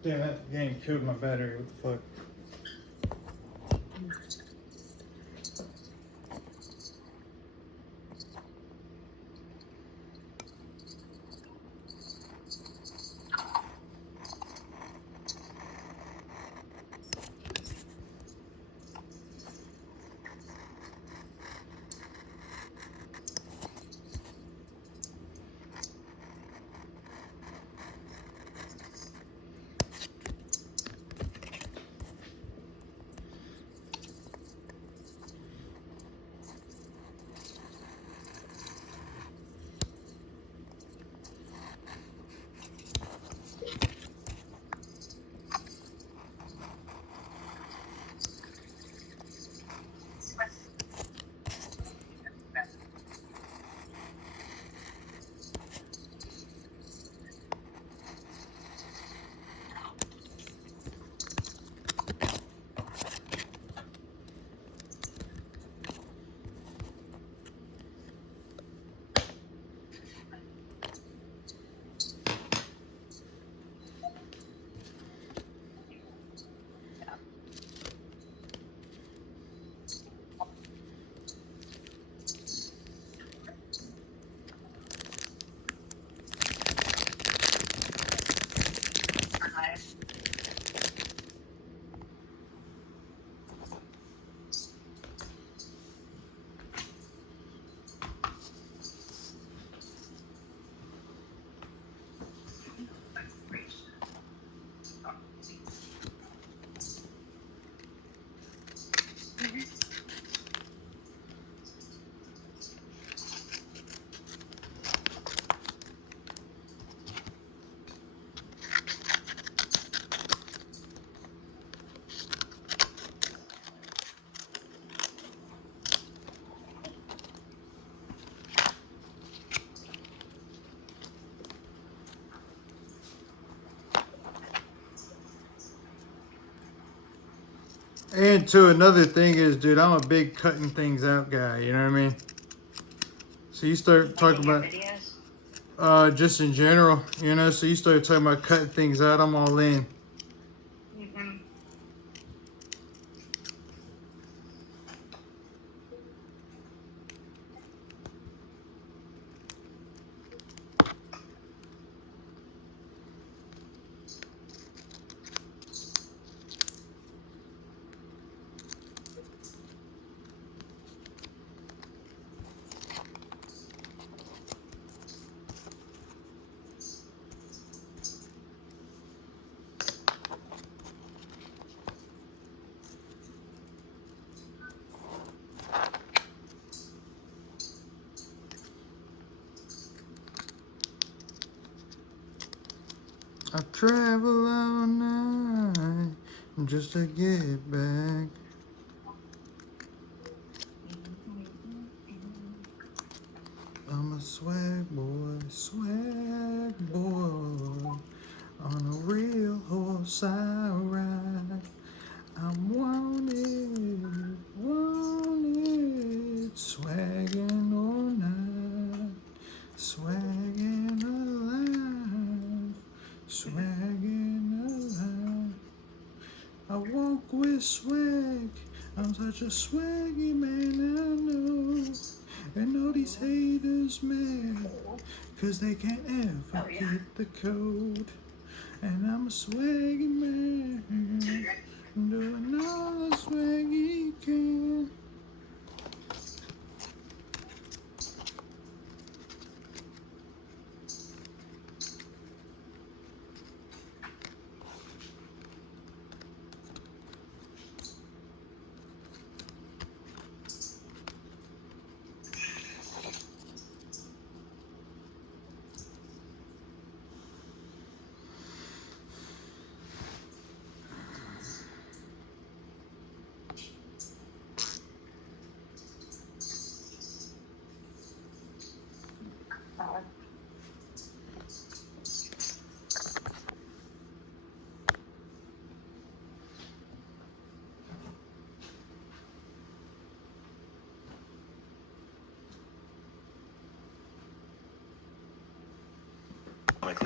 Damn, that game killed my battery. What the fuck? And to another thing is, dude, I'm a big cutting things out guy. You know what I mean? So you start talking about, just in general, you know. So you start talking about cutting things out, I'm all in. I travel all night just to get back. I'm a swag boy, on a real horse I ride. I'm wanted, swagging all night, swagging alive, swagging alive. I walk with swag, I'm such a swaggy man, I know. And all these haters mad, cause they can't ever get the code. And I'm a swaggy man, doing all the swag he can.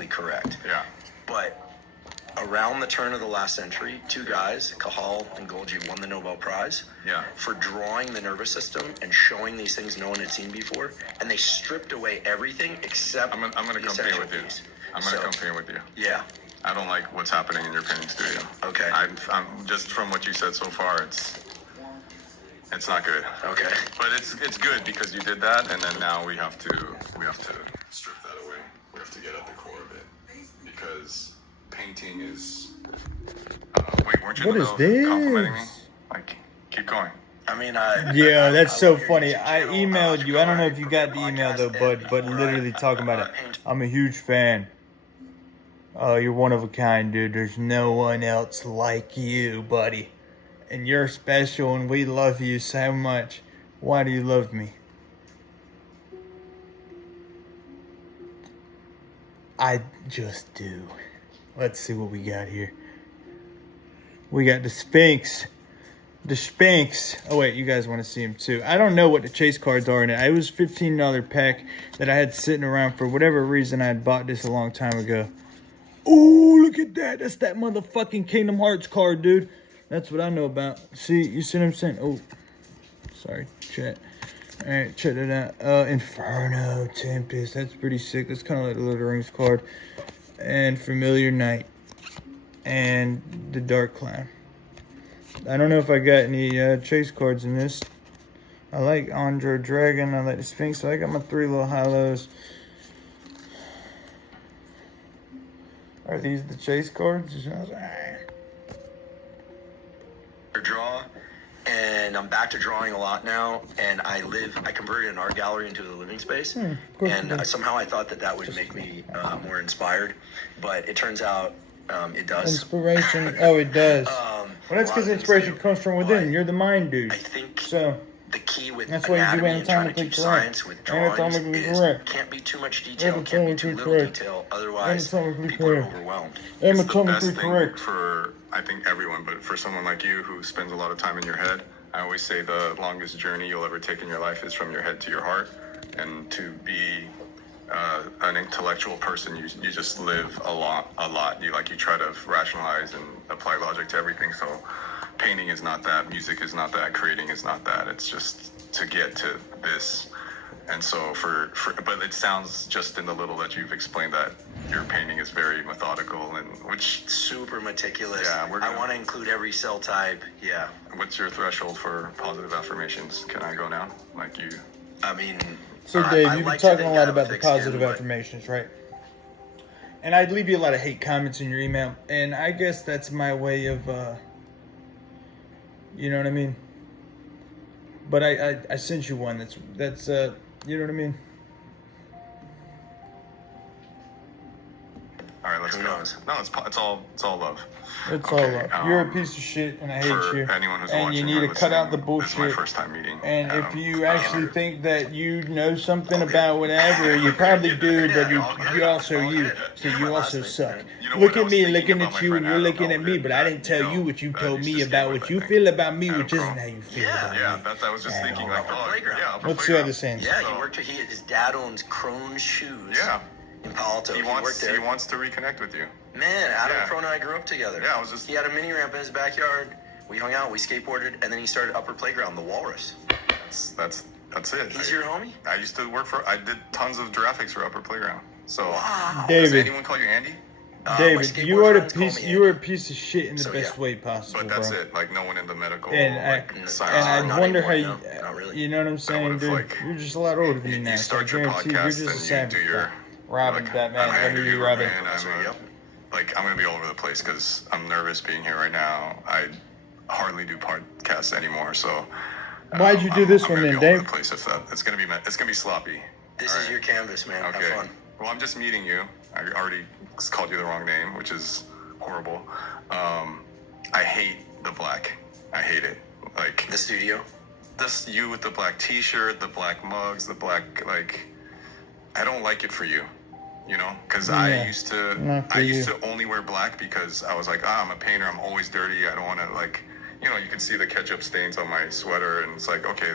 Correct. Yeah. But around the turn of the last century, two guys, Cajal and Golgi, won the Nobel Prize for drawing the nervous system and showing these things no one had seen before. And they stripped away everything except I'm gonna come here with you. I'm gonna come here with you. Yeah. I don't like what's happening in your painting studio. Okay. I'm just from what you said so far, it's not good. Okay. But it's good because you did that, and then now we have to strip that away. We have to get at the core of it because painting is. Wait, weren't you What in the is middle of this? complimenting me? Like, keep going. I mean, Yeah, that's so love your funny. YouTube I channel. emailed you. I don't know if you got the Podcast email though, and but literally talking about it. I'm a huge fan. Oh, you're one of a kind, dude. There's no one else like you, buddy. And you're special, and we love you so much. Why do you love me? I just do. Let's see what we got here. We got the Sphinx. The Sphinx. Oh, wait, you guys want to see him too. I don't know what the chase cards are in it. It was a $15 pack that I had sitting around for whatever reason. I had bought this a long time ago. Oh, look at that. That's that motherfucking Kingdom Hearts card, dude. That's what I know about. See, you see what I'm saying? Oh, sorry, chat. All right, check it out. Inferno, Tempest. That's pretty sick. That's kind of like the Lord of the Rings card. And Familiar Knight. And the Dark Clown. I don't know if I got any chase cards in this. I like Andro Dragon. I like the Sphinx. So I got my 3 little hollows. Are these the chase cards? draw, and I'm back to drawing a lot now. And I converted an art gallery into a living space, and somehow I thought that would make me more inspired, but it turns out it does. Inspiration. Oh, it does. Well, that's because inspiration comes from within. You're the mind dude. I think so. The key with that's why you do anatomically correct. With drawings is can't be too much detail, can't be too little detail, otherwise people are overwhelmed. Anatomically correct. For, I think, everyone, but for someone like you who spends a lot of time in your head, I always say the longest journey you'll ever take in your life is from your head to your heart. And to be an intellectual person, you just live a lot. You try to rationalize and apply logic to everything. So painting is not that, music is not that, creating is not that. It's just to get to this. And so but it sounds just in the little that you've explained that your painting is very methodical and which super meticulous. Yeah, I want to include every cell type. Yeah. What's your threshold for positive affirmations? Can I go now? Like you? I mean. So Dave, you've been talking a lot about the positive affirmations, right? And I'd leave you a lot of hate comments in your email, and I guess that's my way of, you know what I mean? But I sent you one that's you know what I mean? All right, let's go. No, it's all love. It's all love. You're a piece of shit, and I hate you. Anyone who's and watching you need to cut out the bullshit. This is my first time meeting. And if you actually think that you know something about whatever, you probably do, but you also you. So you also suck. Look at me looking at you, and you're looking at me, but I didn't tell you what you told me about what you feel about me, which isn't how you feel about me. Yeah, I was just thinking like, what's the other saying? Yeah, his dad owns Crohn's Shoes. Yeah. In Palo Alto. He wants to reconnect with you. Man, Adam Cronin and I grew up together. Yeah, he had a mini ramp in his backyard. We hung out, we skateboarded, and then he started Upper Playground, the Walrus. That's it. He's your homie? I used to I did tons of graphics for Upper Playground. So David, does anyone call you Andy? David, you are a piece of shit in the best way possible. But that's it. Like no one in the medical science. And I wonder how you know what I'm saying, dude? You're just a lot older than me now. You start your podcast, you're just a savage. Robin, Batman, whatever you, Robin. I'm gonna be all over the place because I'm nervous being here right now. I hardly do podcasts anymore, so. Why'd you do this one then, Dave? It's gonna be sloppy. This is your canvas, man. Okay. Have fun. Well, I'm just meeting you. I already called you the wrong name, which is horrible. I hate the black. I hate it. Like the studio. You with the black T-shirt, the black mugs, the black I don't like it for you. You know, because I used to only wear black because I was like, I'm a painter. I'm always dirty. I don't want to you can see the ketchup stains on my sweater, and it's like, okay,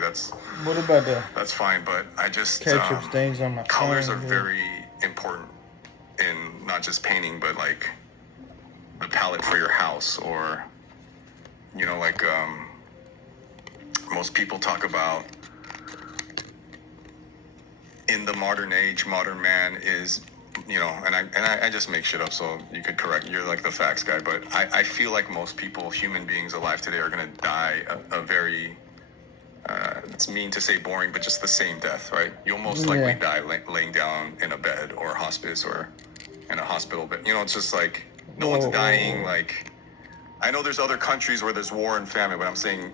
what about that's fine, but I just ketchup stains on my colors are very important in not just painting, but the palette for your house, or you know, like most people talk about in the modern age, modern man is, you know, and I just make shit up, so you could correct. You're like the facts guy, but I feel like most people, human beings alive today, are gonna die a very it's mean to say boring, but just the same death, right? You'll most likely die laying down in a bed or hospice or in a hospital bed. You know, it's just like no one's dying. Like, I know there's other countries where there's war and famine, but I'm saying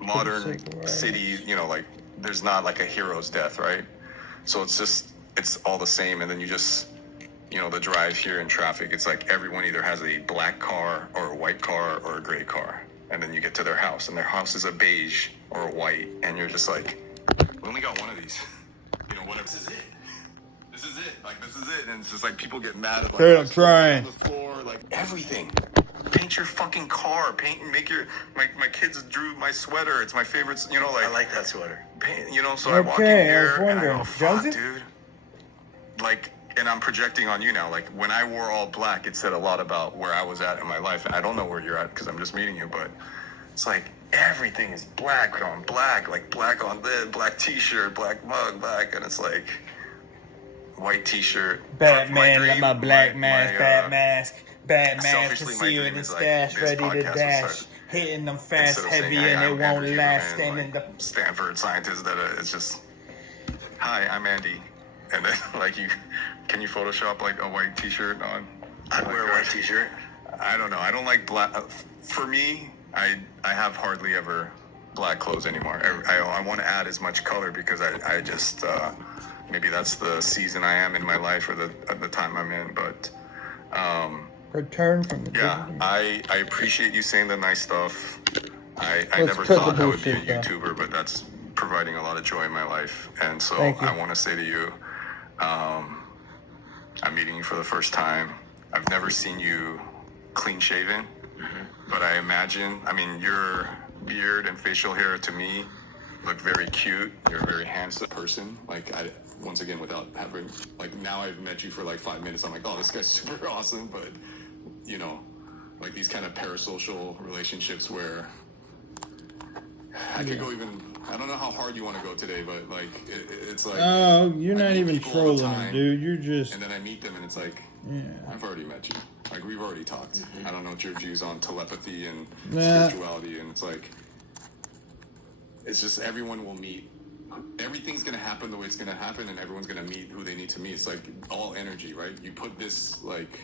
modern cities, you know, like there's not like a hero's death, right? So it's all the same. And then you just, you know, the drive here in traffic, it's like everyone either has a black car or a white car or a gray car. And then you get to their house and their house is a beige or a white. And you're just like, we only got one of these. You know, whatever. This is it. This is it. Like, this is it. And it's just like people get mad at like, I'm trying. On the floor, like everything. Paint your fucking car. Paint and make your, my kids drew my sweater. It's my favorite, you know, like. I like that sweater. Paint, you know, so I walk in here and I go, fuck, Jonesy? dude. Like, and I'm projecting on you now. Like, when I wore all black, it said a lot about where I was at in my life. And I don't know where you're at because I'm just meeting you, but it's like everything is black on black, like black on this, black t-shirt, black mug, black, and it's like white t-shirt. Batman, got my black mask, bat mask, Batman selfishly, my concealed dream in is, like, stash, this ready to podcast will dash. start- Hitting them fast, Instead of heavy, saying, "Hey, and it I'm won't Andrew last. Huberman," Standing like, the Stanford scientist that it's just, hi, I'm Andy, and then like can you Photoshop like a white t-shirt on? I'd wear a white t-shirt. I don't know. I don't like black. For me, I have hardly ever black clothes anymore. I want to add as much color because I just maybe that's the season I am in my life or the time I'm in. But return from the yeah, I appreciate you saying the nice stuff. I Let's never cut the thought I would be a bullshit down. YouTuber, but that's providing a lot of joy in my life. And so Thank you. I want to say to you, I'm meeting you for the first time. I've never seen you clean shaven, but I imagine, I mean, your beard and facial hair to me look very cute. You're a very handsome person. Like, once again, without having, like, now I've met you for like 5 minutes. I'm like, oh, this guy's super awesome. But, you know, like these kind of parasocial relationships where I could go even, I don't know how hard you want to go today, but like, it's like. Oh, you're I not meet even people all the trolling, time, dude. You're just. And then I meet them and it's like, Yeah. I've already met you. Like, we've already talked. I don't know what your views on telepathy and Nah. spirituality, and it's like, it's just everyone will meet. Everything's going to happen the way it's going to happen, and everyone's going to meet who they need to meet. It's like all energy, right? You put this, like,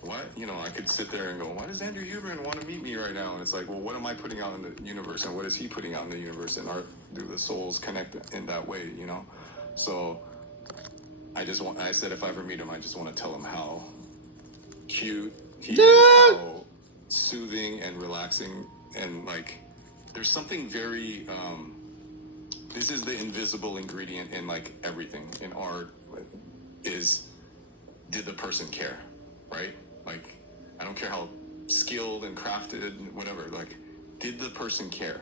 what? You know, I could sit there and go, why does Andrew Huberman want to meet me right now? And it's like, well, what am I putting out in the universe, and what is he putting out in the universe? And do the souls connect in that way, you know? So I said if I ever meet him, I just want to tell him how cute he is, how soothing and relaxing, and like there's something very this is the invisible ingredient in like everything in art is, did the person care, right? Like, I don't care how skilled and crafted, whatever, like, did the person care?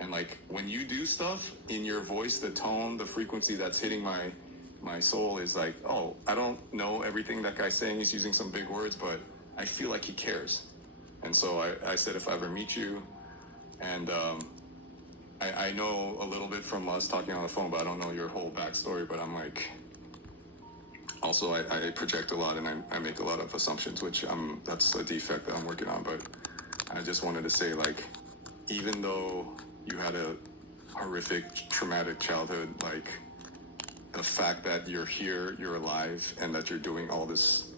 And like when you do stuff in your voice, the tone, the frequency that's hitting my soul is like, oh, I don't know everything that guy's saying. He's using some big words, but I feel like he cares. And so I said, if I ever meet you, and I know a little bit from us talking on the phone, but I don't know your whole backstory. But I'm like, also I project a lot and I make a lot of assumptions, which that's a defect that I'm working on. But I just wanted to say, like, even though you had a horrific, traumatic childhood, like, the fact that you're here, you're alive, and that you're doing all this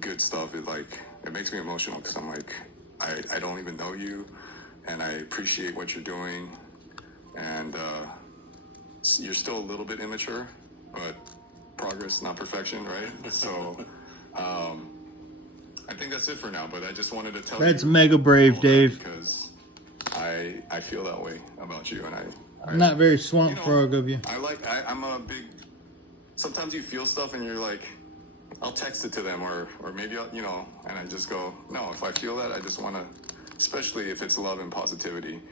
good stuff, it makes me emotional because I'm like, I don't even know you, and I appreciate what you're doing, and you're still a little bit immature, but progress, not perfection, right? So I think that's it for now, but I just wanted to tell you. That's mega brave, Dave. Because I feel that way about you, and I'm not very swamp frog of you. I'm a big, sometimes you feel stuff and you're like, I'll text it to them or maybe I'll, and I just go, no, if I feel that, I just want to, especially if it's love and positivity.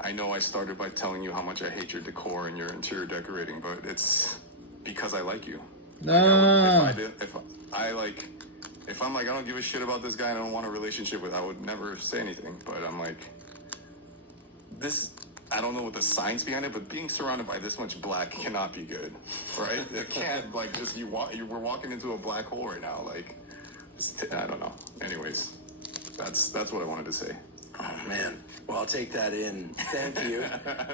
I know I started by telling you how much I hate your decor and your interior decorating, but it's because I like you. If if I'm like, I don't give a shit about this guy and I don't want a relationship with, I would never say anything. But I'm like, I don't know what the science behind it, but being surrounded by this much black cannot be good, right? It can't, like, just, we're walking into a black hole right now. Like, I don't know. Anyways, that's what I wanted to say. Oh, man. Well, I'll take that in. Thank you.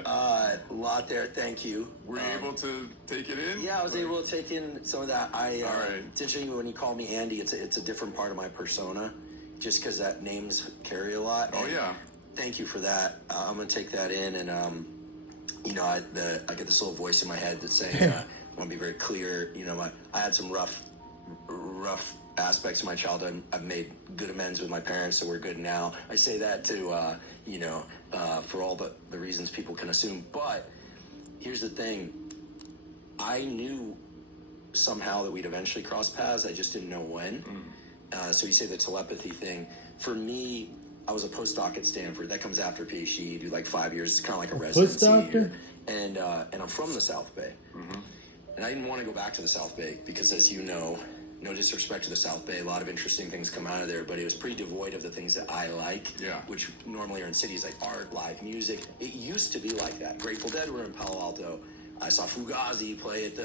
A lot there. Thank you. Were you able to take it in? Yeah, I was able to take in some of that. All right. It's interesting when you call me Andy, it's a different part of my persona, just because that names carry a lot. Oh, yeah. Thank you for that. I'm going to take that in, and, I get this little voice in my head that's saying, I want to be very clear. I had some rough aspects of my childhood. I've made good amends with my parents, so we're good now. I say that to, for all the reasons people can assume. But here's the thing. I knew somehow that we'd eventually cross paths. I just didn't know when. So you say the telepathy thing. For me, I was a postdoc at Stanford. That comes after PhD. You do like 5 years. It's kind of like a residency here. And I'm from the South Bay. Mm-hmm. And I didn't want to go back to the South Bay because, as you know, no disrespect to the South Bay, a lot of interesting things come out of there, but it was pretty devoid of the things that I like, which normally are in cities like art, live music. It used to be like that. Grateful Dead were in Palo Alto. I saw Fugazi play at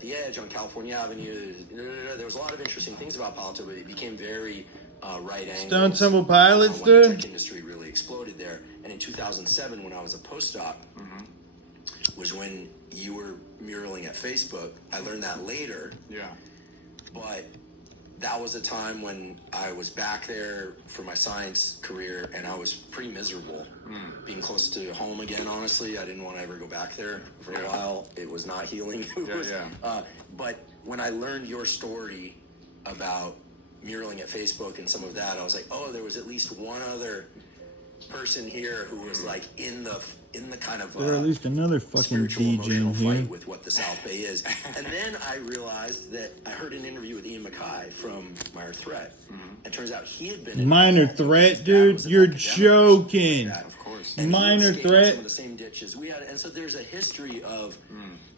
the Edge on California Avenue. There was a lot of interesting things about Palo Alto, but it became very right angle. Stone Temple Pilots, dude. The dude. tech industry really exploded there. And in 2007, when I was a postdoc, was when you were muraling at Facebook. I learned that later. Yeah. But that was a time when I was back there for my science career, and I was pretty miserable being close to home again, honestly. I didn't want to ever go back there for a while. It was not healing. But when I learned your story about muraling at Facebook and some of that, I was like, oh, there was at least one other person here who was like in the kind of or at least another fucking DJ in here fight with what the South Bay is. And then I realized that I heard an interview with Ian MacKay from Minor Threat. It turns out he had been in Minor Threat, dude. You're joking. Of course. Minor Threat. Some of the same ditches we had, and so there's a history of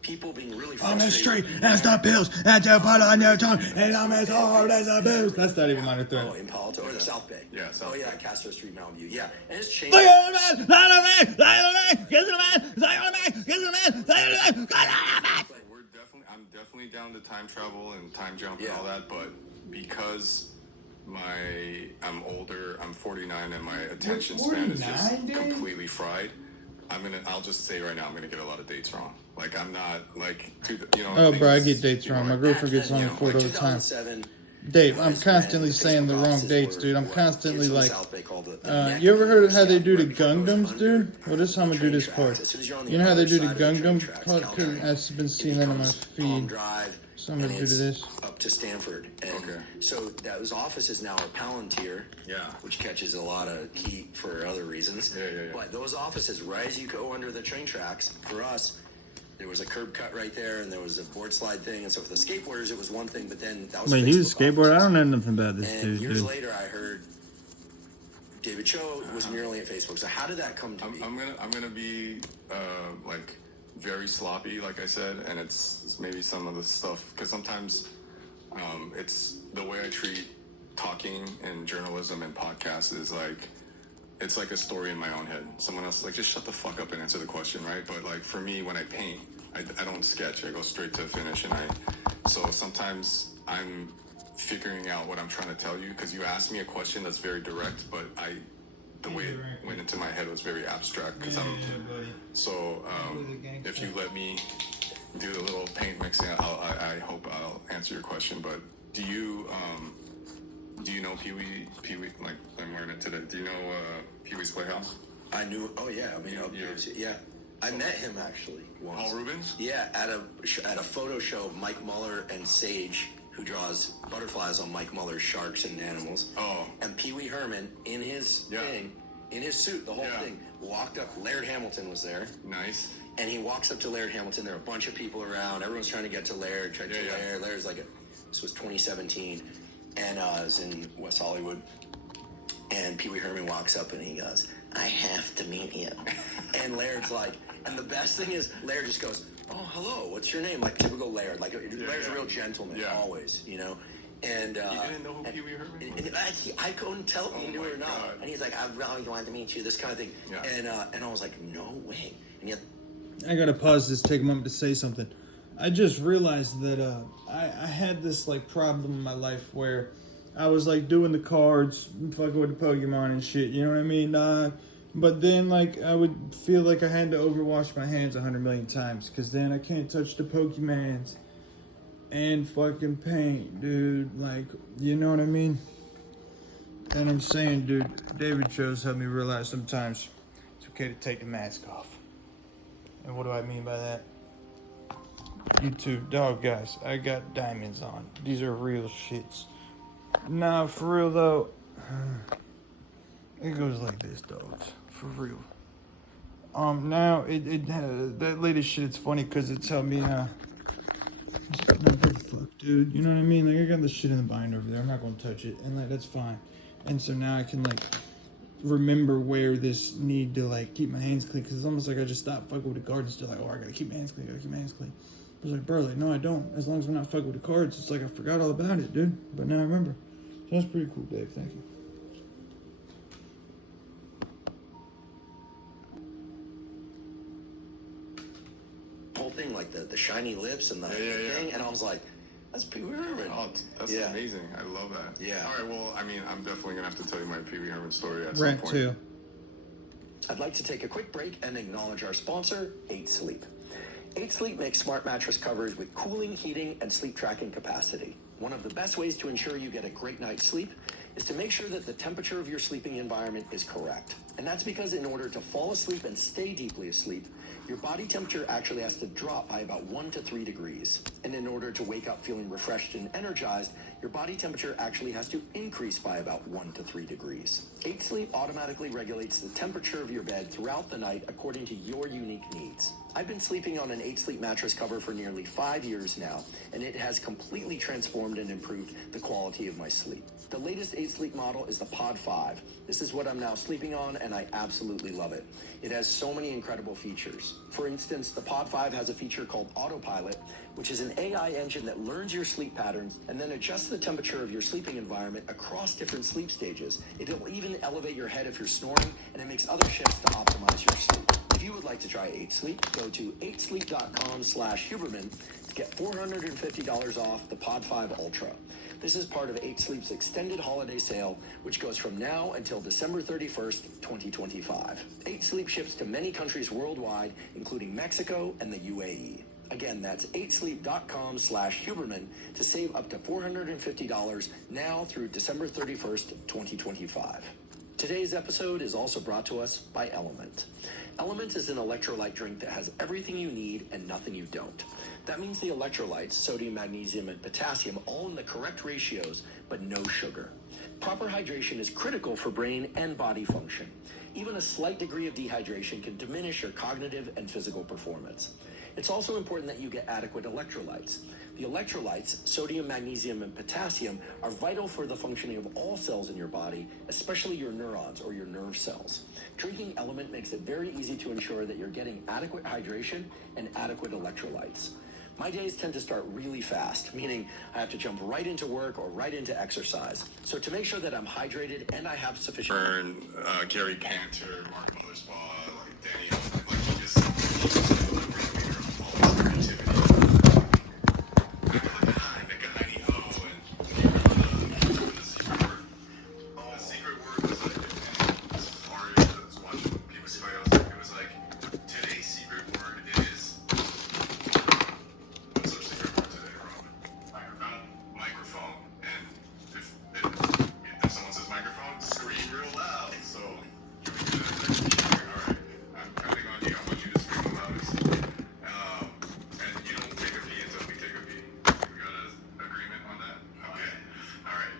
people being really I'm frustrated. as straight as the pills that you put on your tongue, and I'm as hard as a booze. That's not even Minor Threat. Oh, in Palo Alto or the South Bay. Yeah, South Bay. Castro Street, Mountain View. Yeah, and it's changed. Look at the man! Look at the man! Look at the man! Get to the man! Look at the man! Get to the man! Look at the man! I'm definitely down to time travel and time jump and all that, but because I'm older, I'm 49, and my attention span is just completely fried. I'll just say right now, I'm gonna get a lot of dates wrong. Like, I'm not like, oh, bro, I get dates wrong. My girlfriend gets on the court all the time. Dave, I'm constantly saying the wrong dates, dude. I'm constantly like, you ever heard of how they do the Gundams, dude? Well, this is how I'm gonna do this part. You know how they do the Gundam part? I've been seeing that on my feed. So I'm gonna do this. Up to Stanford. And so those offices now are Palantir, which catches a lot of heat for other reasons. But those offices, right as you go under the train tracks, for us, there was a curb cut right there, and there was a board slide thing, and so for the skateboarders, it was one thing, but then that was. Wait, he was a skateboarder? I don't know nothing about this dude. Years later, I heard David Choe was muraling at Facebook. So how did that come to be? I'm gonna be like very sloppy, like I said, and it's maybe some of the stuff because sometimes it's the way I treat talking and journalism and podcasts is like. It's like a story in my own head. Someone else is like, just shut the fuck up and answer the question, right? But like for me, when I paint, I don't sketch. I go straight to finish, so sometimes I'm figuring out what I'm trying to tell you because you asked me a question that's very direct, but the way it went into my head was very abstract because if you let me do the little paint mixing, I hope I'll answer your question. But do you know Pee-wee, like, I'm wearing it today. Do you know Pee-wee's Playhouse? I knew, I met him, actually, once. Paul Rubens? Yeah, at a photo show of Mike Muller and Sage, who draws butterflies on Mike Muller's sharks and animals. Oh. And Pee-wee Herman, in his thing, in his suit, the whole thing, walked up. Laird Hamilton was there. Nice. And he walks up to Laird Hamilton. There are a bunch of people around. Everyone's trying to get to Laird, Laird. Laird's like, this was 2017. And I was in West Hollywood, and Pee-wee Herman walks up and he goes, I have to meet you. And Laird's like, and the best thing is, Laird just goes, oh, hello, what's your name? Like typical Laird. Like, Laird's a real gentleman, always, And You didn't know who Pee Wee Herman was? and I couldn't tell if he knew or not. God. And he's like, I really wanted to meet you, this kind of thing. Yeah. And I was like, no way. And yet, I gotta pause this, take a moment to say something. I just realized that I had this like problem in my life where I was like doing the cards, fucking with the Pokemon and shit. You know what I mean? But then like I would feel like I had to overwash my hands 100 million times because then I can't touch the Pokemons and fucking paint, dude. Like, you know what I mean? And I'm saying, dude, David shows helped me realize sometimes it's okay to take the mask off. And what do I mean by that? You too, dog guys. I got diamonds on. These are real shits. Nah, for real though. It goes like this, dogs. For real. Now that latest shit. It's funny because it's helped me. What the fuck, dude? You know what I mean? Like I got the shit in the binder over there. I'm not gonna touch it, and like that's fine. And so now I can like remember where this need to like keep my hands clean because it's almost like I just stopped fucking with the cards and still like, oh, I gotta keep my hands clean. I was like, bro, like no, I don't. As long as I'm not fucking with the cards, it's like I forgot all about it, dude. But now I remember. So that's pretty cool, Dave. Thank you. whole thing, like the shiny lips and the thing, and I was like, that's Pee Wee Herman. Oh, that's amazing. I love that. Yeah. All right, well, I mean, I'm definitely going to have to tell you my Pee Wee Herman story at some point. Too. I'd like to take a quick break and acknowledge our sponsor, 8 Sleep. 8 Sleep makes smart mattress covers with cooling, heating, and sleep tracking capacity. One of the best ways to ensure you get a great night's sleep is to make sure that the temperature of your sleeping environment is correct. And that's because in order to fall asleep and stay deeply asleep, your body temperature actually has to drop by about 1 to 3 degrees. And in order to wake up feeling refreshed and energized, your body temperature actually has to increase by about 1 to 3 degrees. 8 Sleep automatically regulates the temperature of your bed throughout the night according to your unique needs. I've been sleeping on an 8 Sleep mattress cover for nearly 5 years now, and it has completely transformed and improved the quality of my sleep. The latest 8 Sleep model is the Pod 5. This is what I'm now sleeping on, and I absolutely love it. It has so many incredible features. For instance, the Pod 5 has a feature called Autopilot, which is an AI engine that learns your sleep patterns and then adjusts the temperature of your sleeping environment across different sleep stages. It'll even elevate your head if you're snoring, and it makes other shifts to optimize your sleep. If you would like to try 8 Sleep, go to 8sleep.com/Huberman to get $450 off the Pod 5 Ultra. This is part of 8 Sleep's extended holiday sale, which goes from now until December 31st, 2025. 8 Sleep ships to many countries worldwide, including Mexico and the UAE. Again, that's 8sleep.com/Huberman to save up to $450 now through December 31st, 2025. Today's episode is also brought to us by Element. Element is an electrolyte drink that has everything you need and nothing you don't. That means the electrolytes, sodium, magnesium, and potassium, all in the correct ratios, but no sugar. Proper hydration is critical for brain and body function. Even a slight degree of dehydration can diminish your cognitive and physical performance. It's also important that you get adequate electrolytes. The electrolytes, sodium, magnesium, and potassium, are vital for the functioning of all cells in your body, especially your neurons or your nerve cells. Drinking Element makes it very easy to ensure that you're getting adequate hydration and adequate electrolytes. My days tend to start really fast, meaning I have to jump right into work or right into exercise. So to make sure that I'm hydrated and I have sufficient... Burn, Gary Panter, Mark Mothersbaugh, like Danny, like he just all this creativity. The secret word was like, this is Mario that was watching people say, it was like, today's secret word is, what's our secret word today, Rob? Microphone. And if someone says microphone, scream real loud. So, can we do that? All right. I'm counting on you. I want you to scream the loudest. And you don't take a pee until we take a pee. We got an agreement on that? Okay. All right.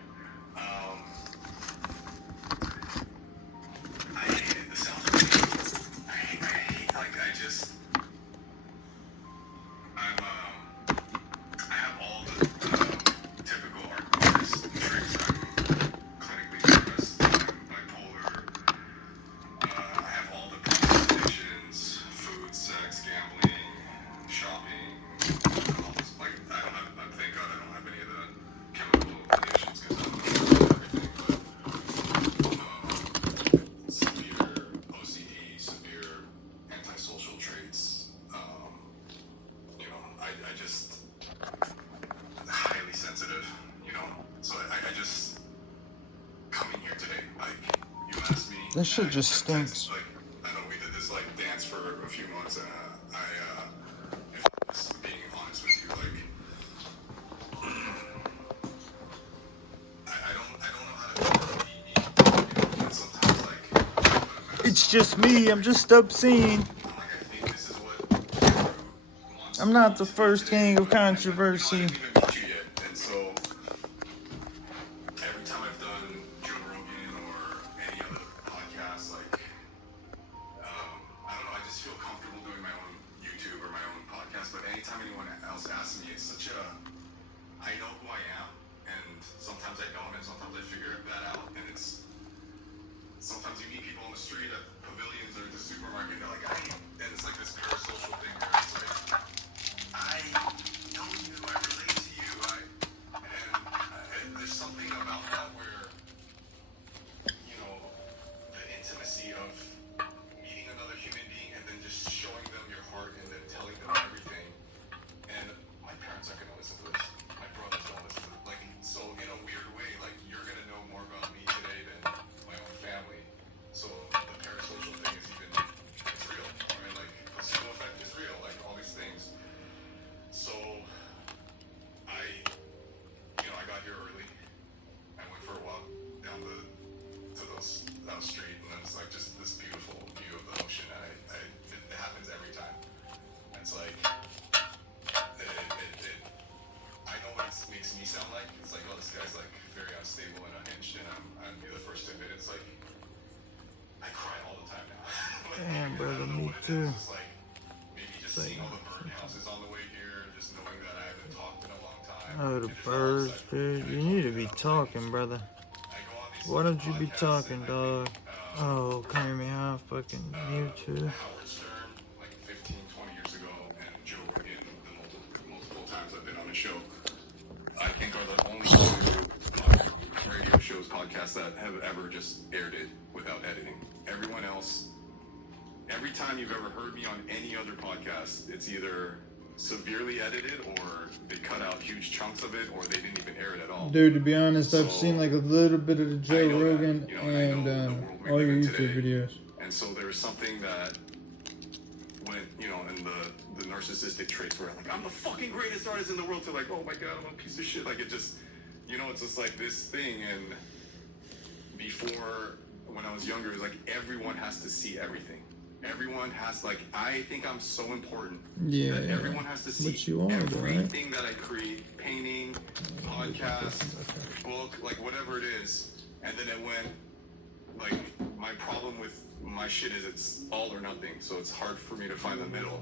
Like, you asked me. That shit just stinks. Like, I know we did this like dance for a few months, and if I'm just being honest with you, like, I don't know how to be me. And sometimes, like, It's just me. I'm just obscene. like, I think this is what Drew wants I'm not the first king of controversy. I haven't even met you yet, and so every time I've done Joe Rogan or any other podcast, like, I don't know, I just feel comfortable doing my own YouTube or my own podcast. But anytime anyone else asks me, it's such a, I know who I am, and sometimes I don't, and sometimes I figure that out. And it's sometimes you meet people on the street at pavilions or at the supermarket, and they're like, and it's like this parasocial thing where it's like, I know you, I relate to you, and there's something about that where, you know, the intimacy of meeting another human being and then just showing them your heart and then telling them everything. And my parents aren't gonna listen to this. My brothers don't listen to this. Like, so in a weird way, like, you're gonna know more about me today than my own family. So the parasocial thing is even, it's real, right? Like, placebo effect is real, like all these things. So I got here early. I went for a walk down that street, and then it's like just this beautiful view of the ocean. And it happens every time. It's like, I know what it makes me sound like. It's like, oh, this guy's like very unstable and unhinged, and I'd be the first to admit it's like, I cry all the time now. Damn, brother, me It's too. just like, maybe just seeing all the birdhouses on the way here, just knowing that I haven't talked in a long time. Oh, the and just birds, outside, dude. You need to be talking, brother. I go on these Why don't you be podcasts talking, and dog? Oh, come here, man. I'll fucking mute you. Howard Stern, like 15, 20 years ago, and Joe Rogan, the multiple times I've been on the show, I think are the only two radio shows, podcasts that have ever just aired it without editing. Everyone else, every time you've ever heard me on any other podcast, it's either severely edited or they cut out huge chunks of it or they didn't even air it at all. Dude, to be honest, I've So, seen like a little bit of the Joe I know that, Rogan you know, and I and know the world we all live your in YouTube today. videos. And so there's something that went, you know, in the narcissistic traits where like, I'm the fucking greatest artist in the world, to like, oh my god, I'm a piece of shit. Like, it just, you know, it's just like this thing. And before, when I was younger, it was like everyone has to see everything. Everyone has, like, I think I'm so important Yeah, that everyone has to see but you are, though, right? everything that I create, painting, podcast, book, like whatever it is. And then it went, like, my problem with my shit is it's all or nothing, so it's hard for me to find the middle.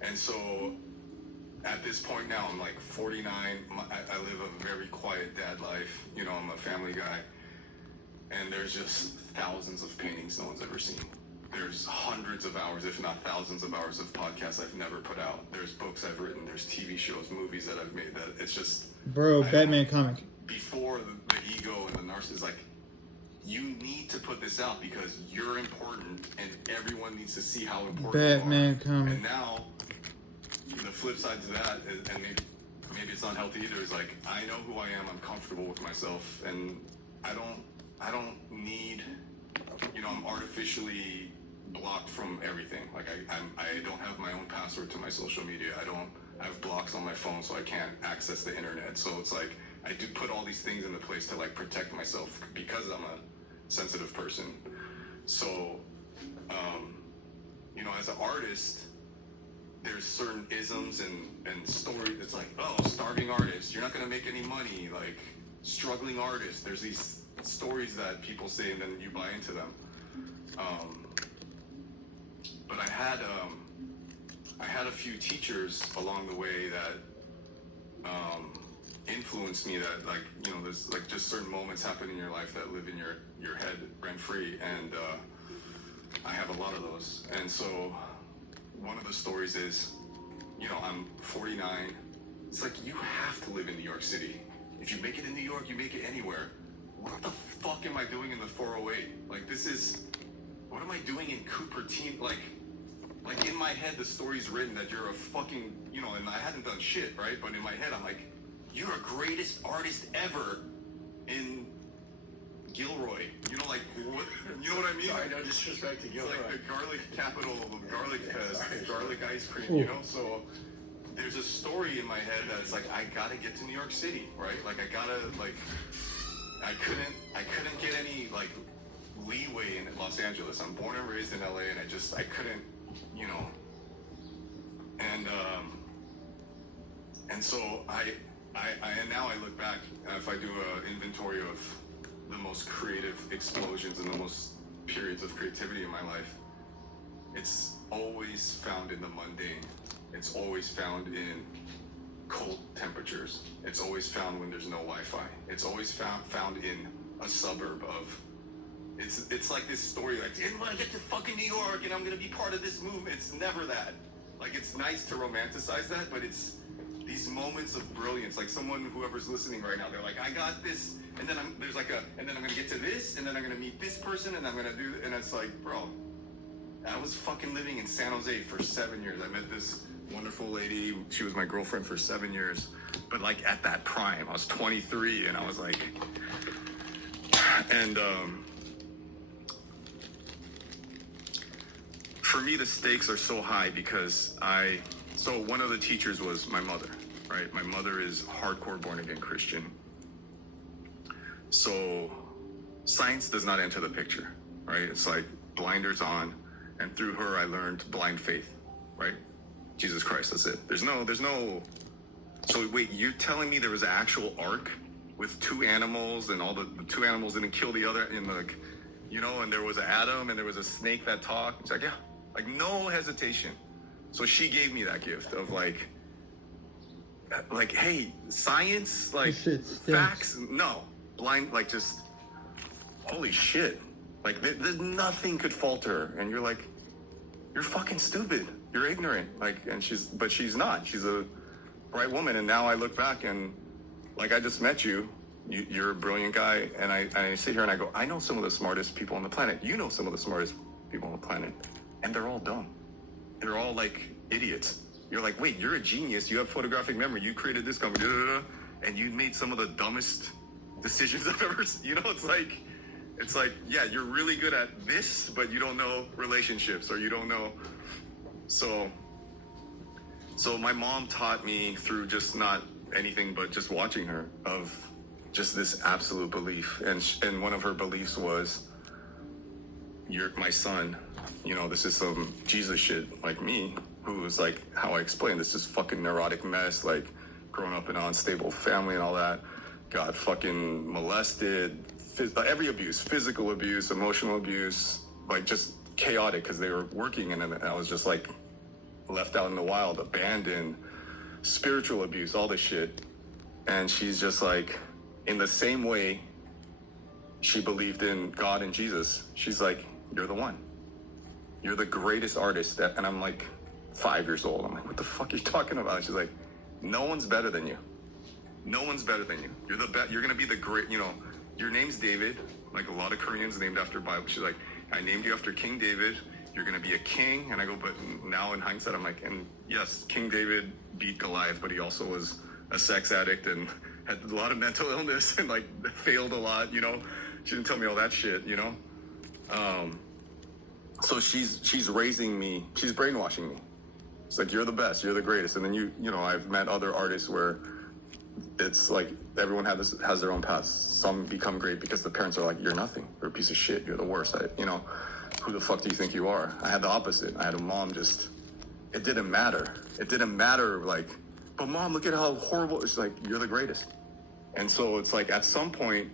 And so at this point now, I'm like 49, I live a very quiet dad life, you know, I'm a family guy, and there's just thousands of paintings no one's ever seen. There's hundreds of hours, if not thousands of hours of podcasts I've never put out. There's books I've written, there's TV shows, movies that I've made, that it's just... Bro, Batman comic. Before the ego and the narcissist, like, you need to put this out because you're important and everyone needs to see how important Batman you are. comic. And now, the flip side to that, is, and maybe it's not healthy either, is like, I know who I am, I'm comfortable with myself, and I don't need, you know, I'm artificially blocked from everything. Like, I don't have my own password to my social media. I have blocks on my phone so I can't access the internet. So it's like, I do put all these things into place to like protect myself because I'm a sensitive person. So, you know, as an artist, there's certain isms and stories. It's like, oh, starving artist, you're not going to make any money. Like, struggling artist. There's these stories that people say and then you buy into them. But I had a few teachers along the way that influenced me, that, like, you know, there's like just certain moments happen in your life that live in your head rent free, and I have a lot of those. And so one of the stories is, you know, I'm 49. It's like, you have to live in New York City. If you make it in New York, you make it anywhere. What the fuck am I doing in the 408? Like, what am I doing in Cupertino? Like in my head, the story's written that you're a fucking, you know, and I hadn't done shit, right? But in my head, I'm like, you're a greatest artist ever in Gilroy. You know, like, what, you know what I mean? Sorry, no disrespect to It's Gilroy. like the garlic capital of garlic fest, garlic ice cream, Ooh. you know? So there's a story in my head that's like, I gotta get to New York City, right? Like, I gotta, like, I couldn't get any, like, leeway in Los Angeles. I'm born and raised in LA, and I couldn't, you know. And so and now I look back, if I do an inventory of the most creative explosions and the most periods of creativity in my life, it's always found in the mundane. It's always found in cold temperatures. It's always found when there's no Wi-Fi. It's always found in a suburb of. It's like this story, like, when I get to fucking New York and I'm gonna be part of this movement. It's never that. Like, it's nice to romanticize that, but it's these moments of brilliance. Like, whoever's listening right now, they're like, I got this, and then I'm gonna get to this, and then I'm gonna meet this person, and I'm gonna do, and it's like, bro, I was fucking living in San Jose for 7 years. I met this wonderful lady. She was my girlfriend for 7 years, but like at that prime, I was 23, and I was like, and for me, the stakes are so high because so one of the teachers was my mother, right? My mother is hardcore born-again Christian. So science does not enter the picture, right? It's like blinders on, and through her, I learned blind faith, right? Jesus Christ, that's it. There's no, so wait, you're telling me there was an actual ark with two animals, and all the two animals didn't kill the other, and like, you know, and there was Adam, and there was a snake that talked. It's like, yeah, like no hesitation. So she gave me that gift of like, hey, science, like facts, no, blind, like just, holy shit. Like there's nothing could falter. And you're like, you're fucking stupid. You're ignorant. Like, but she's not. She's a bright woman. And now I look back and like, I just met you. You're a brilliant guy. And I sit here and I go, I know some of the smartest people on the planet. You know some of the smartest people on the planet. And they're all dumb. They're all like idiots. You're like, wait, you're a genius. You have photographic memory. You created this company. And you made some of the dumbest decisions I've ever seen. You know, it's like, yeah, you're really good at this, but you don't know relationships, or you don't know. So my mom taught me through just not anything but just watching her, of just this absolute belief. And one of her beliefs was, you're my son, you know, this is some Jesus shit, like me, who was like, how I explained, this is fucking neurotic mess, like growing up in an unstable family and all that, got fucking molested, every abuse, physical abuse, emotional abuse, like just chaotic because they were working, and then I was just like left out in the wild, abandoned, spiritual abuse, all this shit. And she's just like, in the same way she believed in God and Jesus, she's like, you're the one. You're the greatest artist. And I'm like 5 years old. I'm like, what the fuck are you talking about? She's like, no one's better than you. No one's better than you. You're the best. You're going to be the great, you know, your name's David, like a lot of Koreans named after Bible. She's like, I named you after King David. You're going to be a king. And I go, but now in hindsight, I'm like, and yes, King David beat Goliath, but he also was a sex addict and had a lot of mental illness and like failed a lot, you know. She didn't tell me all that shit, you know. So she's raising me. She's brainwashing me. It's like, you're the best. You're the greatest. And then you know, I've met other artists where it's like everyone has their own paths. Some become great because the parents are like, you're nothing. You're a piece of shit. You're the worst. You know, who the fuck do you think you are? I had the opposite. I had a mom it didn't matter. It didn't matter, like, but mom, look at how horrible. It's like, you're the greatest. And so it's like, at some point,